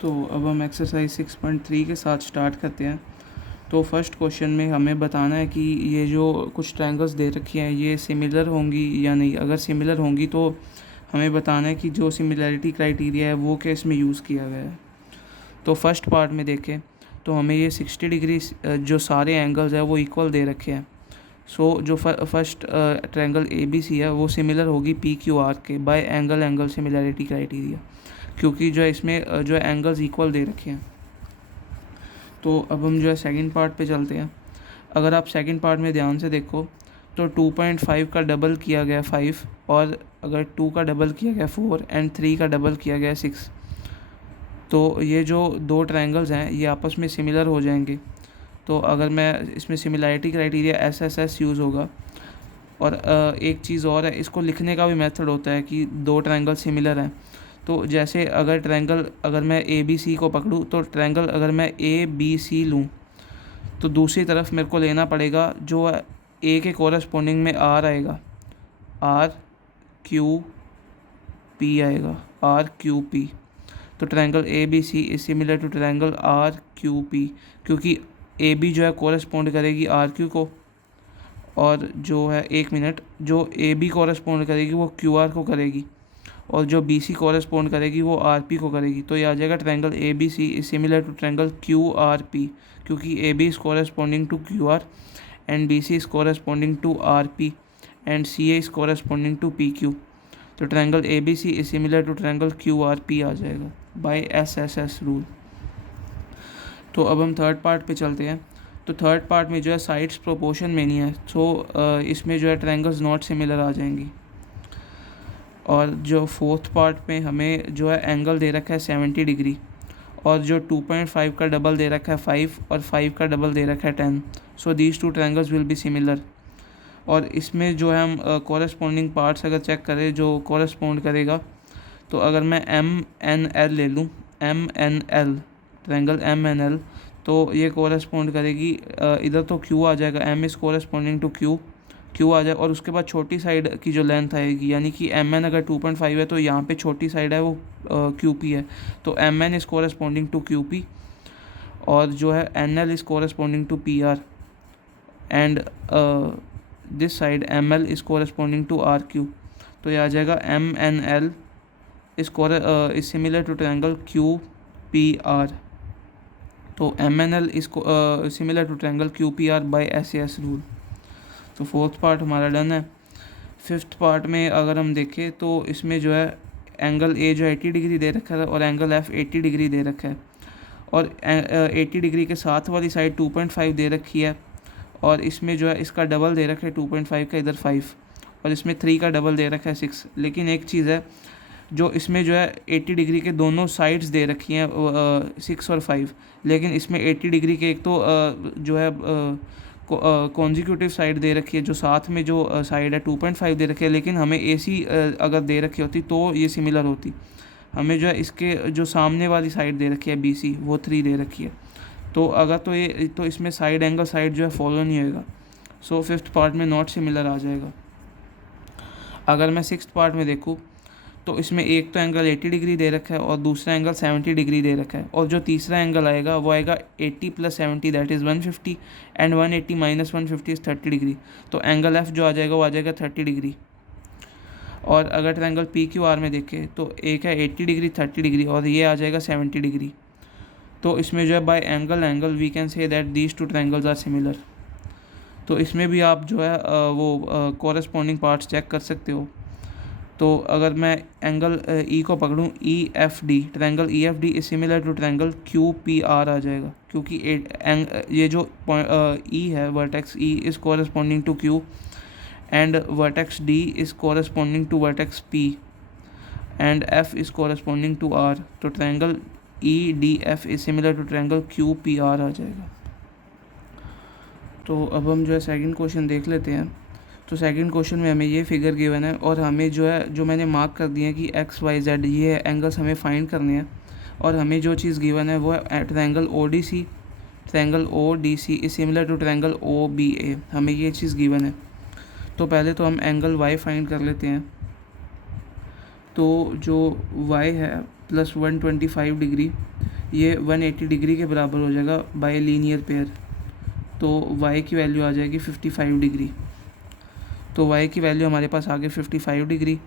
तो अब हम एक्सरसाइज 6.3 के साथ स्टार्ट करते हैं। तो फर्स्ट क्वेश्चन में हमें बताना है कि ये जो कुछ ट्रायंगल्स दे रखी हैं ये सिमिलर होंगी या नहीं। अगर सिमिलर होंगी तो हमें बताना है कि जो सिमिलैरिटी क्राइटेरिया है वो केस में यूज़ किया गया है। तो फर्स्ट पार्ट में देखें तो हमें ये 60 डिग्री जो सारे एंगल्स है वो इक्वल दे रखे हैं। सो जो first triangle A B C है वो सिमिलर होगी पी क्यू आर के बाय एंगल सिमिलैरिटी क्राइटेरिया, क्योंकि जो है इसमें जो है एंगल्स इक्वल दे रखे हैं। तो अब हम जो है सेकंड पार्ट पे चलते हैं। अगर आप सेकंड पार्ट में ध्यान से देखो तो 2.5 का डबल किया गया 5, और अगर 2 का डबल किया गया 4 एंड 3 का डबल किया गया 6, तो ये जो दो ट्रायंगल्स हैं ये आपस में सिमिलर हो जाएंगे। तो अगर मैं इसमें सिमिलैरिटी क्राइटेरिया SSS यूज़ होगा। और एक चीज़ और है, इसको लिखने का भी मेथड होता है कि दो ट्रायंगल सिमिलर हैं। तो जैसे अगर मैं ABC को पकड़ूँ तो ट्रायंगल अगर मैं ABC लूँ तो दूसरी तरफ मेरे को लेना पड़ेगा जो A के कोरस्पोंडिंग में R आएगा, RQP आएगा, RQP। तो triangle ABC is similar to triangle RQP, क्योंकि AB जो है कोरस्पोंड करेगी RQ को, और जो है एक मिनट जो AB कोरस्पोंड करेगी वो QR को करेगी, और जो BC कोरस्पोंड करेगी वो RP को करेगी। तो ये आ जाएगा triangle ABC is similar to triangle QRP, क्योंकि AB is corresponding to QR and BC is corresponding to RP and CA is corresponding to PQ। तो triangle ABC is similar to triangle QRP आ जाएगा by SSS rule. तो अब हम third part पे चलते हैं। तो थर्ड पार्ट में जो है साइड्स प्रोपोर्शन में नहीं है, तो इसमें जो है ट्रायंगल्स नॉट सिमिलर आ जाएंगी। और जो फोर्थ पार्ट में हमें जो है एंगल दे रखा है 70 डिग्री, और जो 2.5 का डबल दे रखा है 5 और 5 का डबल दे रखा है 10। So these two triangles will be similar. और इसमें जो है हम कॉरस्पॉन्डिंग पार्ट्स अगर चेक करें जो कॉरस्पॉन्ड करेगा, तो अगर मैं MNL ले लूँ, MNL ट्रायंगल MNL, तो ये कॉरस्पॉन्ड करेगी इधर तो Q आ जाएगा, M is corresponding to Q आ जाए, और उसके बाद छोटी साइड की जो लेंथ आएगी, यानी कि MN अगर 2.5 है तो यहाँ पे छोटी साइड है वो QP है, तो MN is corresponding to QP, और जो है NL is corresponding to PR, and this side ML is corresponding to RQ। तो ये आ जाएगा MNL is similar to triangle QPR। तो MNL is similar to triangle QPR by SAS rule. तो fourth part हमारा डन है। Fifth part में अगर हम देखें तो इसमें जो है एंगल A जो 80 डिग्री दे रखा है और एंगल F 80 डिग्री दे रखा है, और 80 डिग्री के साथ वाली साइड 2.5 दे रखी है, और इसमें जो है इसका डबल दे रखा है 2.5 का इधर 5, और इसमें 3 का डबल दे रखा है 6। लेकिन एक चीज़ है, जो इसमें जो है 80 डिग्री के दोनों साइड्स दे रखी हैं 6 और 5, लेकिन इसमें 80 डिग्री के एक तो जो है कॉन्जिक्यूटिव साइड दे रखी है, जो साथ में जो साइड है 2.5 दे रखी है, लेकिन हमें AC अगर दे रखी होती तो ये सिमिलर होती। हमें जो है इसके जो सामने वाली साइड दे रखी है BC वो 3 दे रखी है। तो अगर तो इसमें साइड एंगल साइड जो है फॉलो नहीं होएगा। सो फिफ्थ पार्ट में नॉट सिमिलर आ जाएगा। अगर मैं सिक्स्थ पार्ट में देखूँ तो इसमें एक तो एंगल 80 डिग्री दे रखा है और दूसरा एंगल 70 डिग्री दे रखा है, और जो तीसरा एंगल आएगा वो आएगा 80 + 70 that is 150, and 180 - 150 is 30 degree. तो एंगल F जो आ जाएगा वो आ जाएगा 30 डिग्री। और अगर ट्रायंगल PQR में देखें तो एक है 80 डिग्री 30 डिग्री, और ये आ जाएगा 70 डिग्री। तो इसमें जो है by angle we can say that these two triangles are similar. तो इसमें भी आप जो है वो कॉरस्पॉन्डिंग पार्ट्स चेक कर सकते हो। तो अगर मैं एंगल E को पकड़ूँ EFD, triangle EFD is similar to triangle QPR आ जाएगा, क्योंकि ये जो E है vertex E is corresponding to Q and vertex D is corresponding to vertex P and F is corresponding to R। तो triangle EDF is similar to triangle QPR आ जाएगा। तो अब हम जो है सेकंड क्वेश्चन देख लेते हैं। तो सेकंड क्वेश्चन में हमें ये फिगर गिवन है, और हमें जो है जो मैंने मार्क कर दिया है कि XYZ ये एंगल्स हमें फाइंड करने हैं, और हमें जो चीज़ गिवन है वो है triangle ODC is similar to triangle OBA। हमें ये चीज़ गिवन है। तो पहले तो हम एंगल Y फाइंड कर लेते हैं। तो जो Y है +125 डिग्री, ये 180 डिग्री के बराबर हो जाएगा बाय लीनियर पेयर। तो y की वैल्यू आ जाएगी 55 डिग्री। तो y की वैल्यू हमारे पास आ गई 55 डिग्री।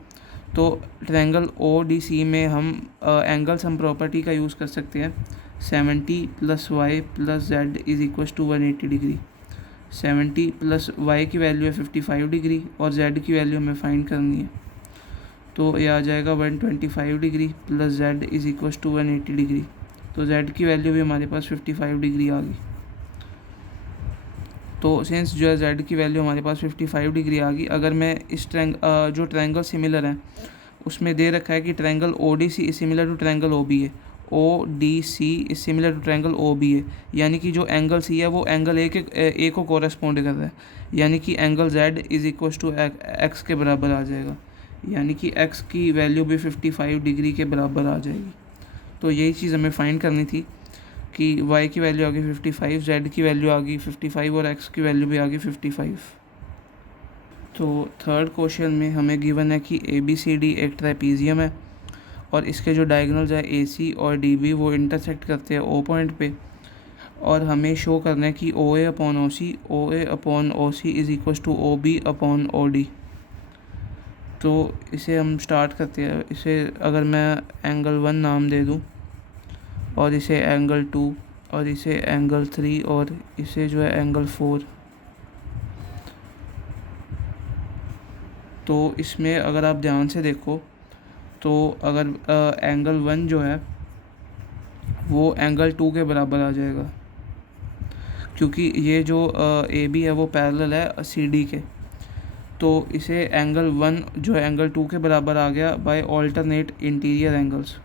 तो ट्रायंगल ODC में हम एंगल सम प्रॉपर्टी का यूज़ कर सकते हैं। 70 + y + z = 180 डिग्री। 70 + y की वैल्यू है 55 डिग्री और z की वैल्यू हमें फाइंड करनी है। तो ये आ जाएगा 125 डिग्री + z = 180 डिग्री। तो z की वैल्यू भी हमारे पास 55 डिग्री आ गई। तो सिंस जो है z की वैल्यू हमारे पास 55 डिग्री आ गई, अगर मैं इस जो ट्रायंगल सिमिलर है उसमें दे रखा है कि triangle ODC is similar to triangle OBA, ODC is similar to triangle OBA, यानी कि जो एंगल C है वो एंगल A को कोरेस्पोंड कर रहा है, यानी कि एंगल Z = x के बराबर आ जाएगा, यानी कि x की वैल्यू भी 55 डिग्री के बराबर आ जाएगी। तो यही चीज़ हमें फाइंड करनी थी कि y की वैल्यू आ गई 55, z की वैल्यू आ गई 55 और x की वैल्यू भी आ गई 55। तो थर्ड क्वेश्चन में हमें गिवन है कि ABCD एक ट्रेपीजियम है और इसके जो डायगोनल्स है AC और DB वो इंटरसेक्ट करते हैं O पॉइंट पे, और हमें शो करना है कि OA/OC = OB/OD। तो इसे हम स्टार्ट करते हैं। इसे अगर मैं एंगल 1 नाम दे दूं और इसे एंगल 2 और इसे एंगल 3 और इसे जो है एंगल 4, तो इसमें अगर आप ध्यान से देखो तो अगर एंगल 1 जो है वो एंगल 2 के बराबर आ जाएगा, क्योंकि ये जो AB है वो पैरेलल है CD के। तो इसे एंगल 1 जो है एंगल 2 के बराबर आ गया बाय ऑल्टरनेट इंटीरियर एंगल्स।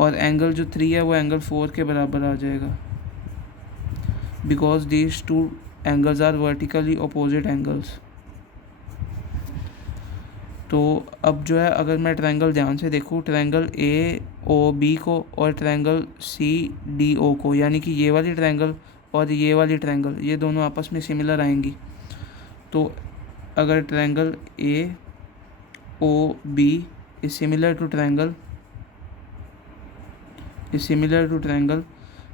और एंगल जो 3 है वो एंगल 4 के बराबर आ जाएगा, because these two angles are vertically opposite angles. तो अब जो है अगर मैं ट्रायंगल ध्यान से देखूँ, ट्रायंगल AOB को और ट्रायंगल CDO को, यानी कि ये वाली ट्रायंगल और ये वाली ट्रायंगल, ये दोनों आपस में सिमिलर आएंगी। तो अगर triangle AOB is similar to triangle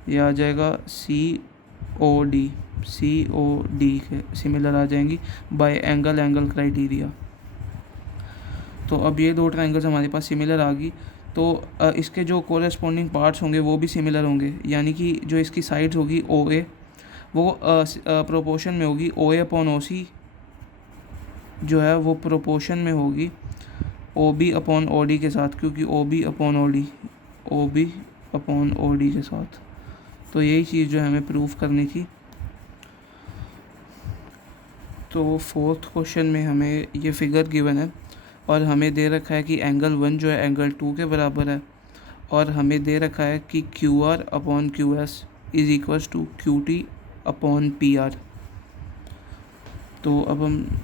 ये आ जाएगा COD के सिमिलर आ जाएंगी बाय एंगल क्राइटेरिया। तो अब ये दो ट्रायंगल्स हमारे पास सिमिलर आ गई, तो इसके जो कोरेस्पोंडिंग पार्ट्स होंगे वो भी सिमिलर होंगे, यानी कि जो इसकी साइड्स होगी OA वो प्रोपोर्शन में होगी OA/OC जो है वो प्रोपोर्शन में होगी OB/OD के साथ, क्योंकि OB/OD के साथ। तो यही चीज़ जो है हमें प्रूफ करनी थी। तो फोर्थ क्वेश्चन में हमें ये फिगर गिवन है और हमें दे रखा है कि एंगल 1 जो है एंगल 2 के बराबर है, और हमें दे रखा है कि QR/QS = QT/PR। तो अब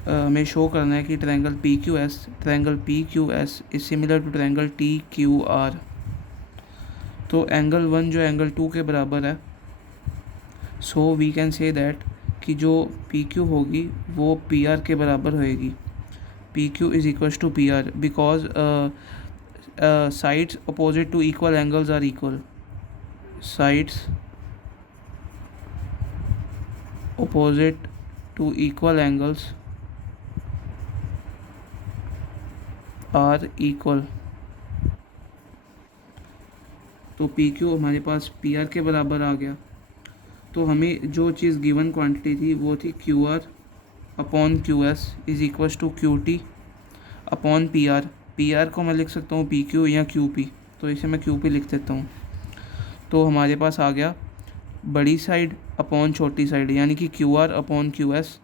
हमें शो करना है कि triangle PQS is similar to triangle TQR। तो एंगल 1 जो एंगल 2 के बराबर है, so we can say that कि जो PQ होगी वो PR के बराबर होएगी। PQ = PR because sides opposite to equal angles are equal. Sides opposite to equal angles are equal. तो PQ हमारे पास PR के बराबर आ गया। तो हमें जो चीज़ गिवन क्वांटिटी थी वो थी QR/QS = QT/PR। PR को मैं लिख सकता हूँ PQ या QP, तो इसे मैं QP लिख देता हूँ। तो हमारे पास आ गया बड़ी साइड अपॉन छोटी साइड, यानी कि QR/QS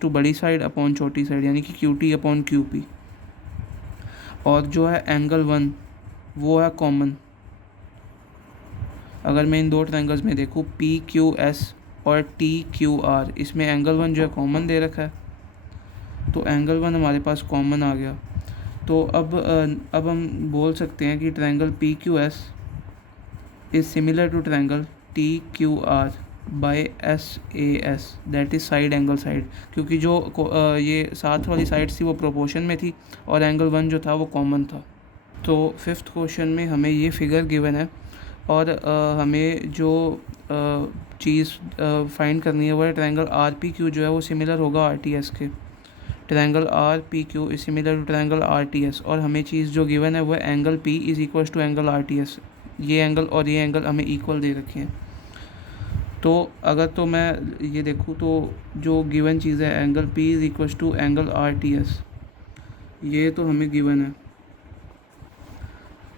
= बड़ी साइड अपॉन छोटी साइड, यानी कि QT/QP। और जो है एंगल 1 वो है कॉमन। अगर मैं इन दो ट्रायंगल्स में देखूँ PQS और TQR, इसमें एंगल 1 जो है कॉमन दे रखा है, तो एंगल 1 हमारे पास कॉमन आ गया। तो अब हम बोल सकते हैं कि triangle PQS is similar to triangle TQR। By SAS, that is side angle side, क्योंकि जो ये साथ वाली साइड थी वो प्रोपोर्शन में थी और एंगल 1 जो था वो कॉमन था। तो फिफ्थ क्वेश्चन में हमें ये फिगर गिवन है और हमें जो चीज़ फाइंड करनी है वो है ट्रायंगल RPQ जो है वो सिमिलर होगा RTS के। Triangle RPQ is similar to triangle RTS, और हमें चीज़ जो गिवन है वो angle P is equal to angle RTS। ये एंगल और ये एंगल हमें इक्वल दे रखे हैं। तो अगर तो मैं ये देखूँ तो जो गिवन चीज़ है angle P is equal to angle RTS, ये तो हमें गिवन है।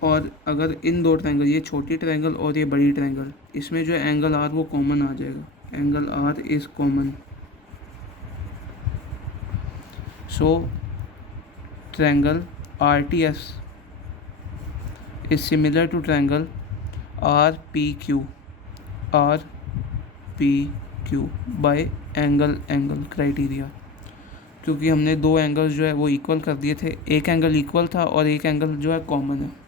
और अगर इन दो ट्रायंगल, ये छोटी ट्रायंगल और ये बड़ी ट्रायंगल, इसमें जो एंगल R वो कॉमन आ जाएगा, angle R is common. So triangle RTS is similar to triangle RPQ by angle criteria, क्योंकि हमने दो एंगल्स जो है वो इक्वल कर दिए थे, एक एंगल इक्वल था और एक एंगल जो है कॉमन है।